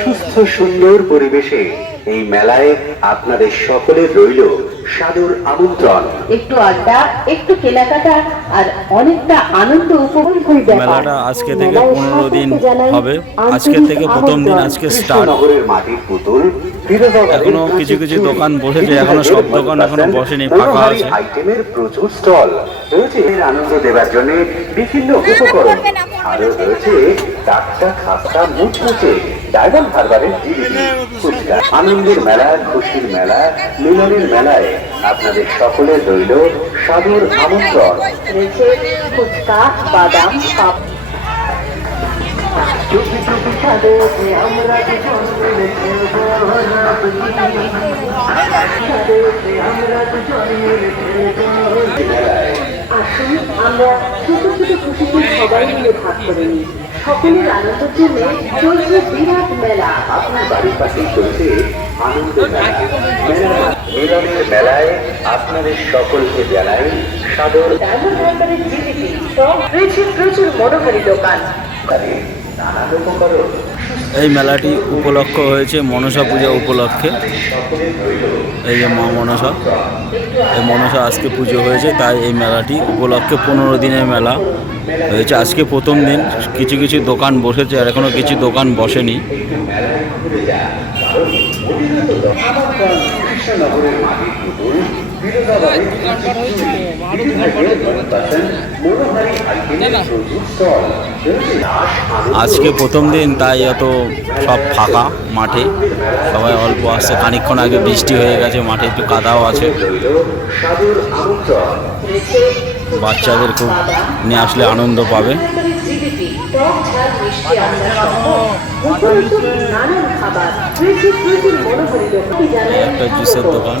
সুস্থ সুন্দর পরিবেশে এই মেলায় আপনাদের সকলের রইল সাদর আমন্ত্রণ। একটু আড্ডা একটু কেনাকাটা আর অনেকটা আনন্দ উপভোগ হয়ে মেলাটা আজকে থেকে পনেরো দিন হবে। আজকে থেকে প্রথম দিন আজকে স্টার্ট কৃষ্ণনগরের মাটির পুতুল এখনও কিছু কিছু দোকান বসেছে, এখনও সব দোকান এখনও বসেনি, ফাঁকা আছে। আইটেমের প্রচুর স্টল। রয়েছে এর আনন্দ দেওয়ার জন্য বিভিন্ন উপকরণ। আরও রয়েছে টাটকা খাস্তা মুচমুচে ডায়মন্ড হারবারের আনন্দের মেলা, খুশির মেলা, মিলনের মেলায় আপনাদের সকলের রইল সাদর আমন্ত্রণ। ফুচকা বাদাম আমরা আসুন, আমরা ছোট ছোট খুশিকে সবাই মিলে ভাগ করে নিই। সকলের আনন্দের জন্য চলছে বিরাট মেলা। আপনার বাড়ির পাশে চলছে আনন্দ মেলা। মিলনের মেলায় আপনাদের সকলকে জানাই সাদর। ডায়মন্ড হারবারের জিলিপি রয়েছে প্রচুর মনোহারী দোকান। নানা উপকরণ এই মেলাটি উপলক্ষ হয়েছে মনসা পূজা উপলক্ষে। এই যে মা মনসা। এই মনসা আজকে পুজো হয়েছে, তাই এই মেলাটি উপলক্ষে পনেরো দিনের মেলা হয়েছে। আজকে প্রথম দিন, কিছু কিছু দোকান বসেছে, আর এখনও কিছু দোকান বসেনি। আজকে প্রথম দিন, তাই এত সব ফাঁকা মাঠে। সবাই অল্প আসছে। খানিকক্ষণ আগে বৃষ্টি হয়ে গেছে, মাঠে একটু কাদাও আছে। বাচ্চাদের খুব নিয়ে আসলে আনন্দ পাবে। একটা জুসের দোকান।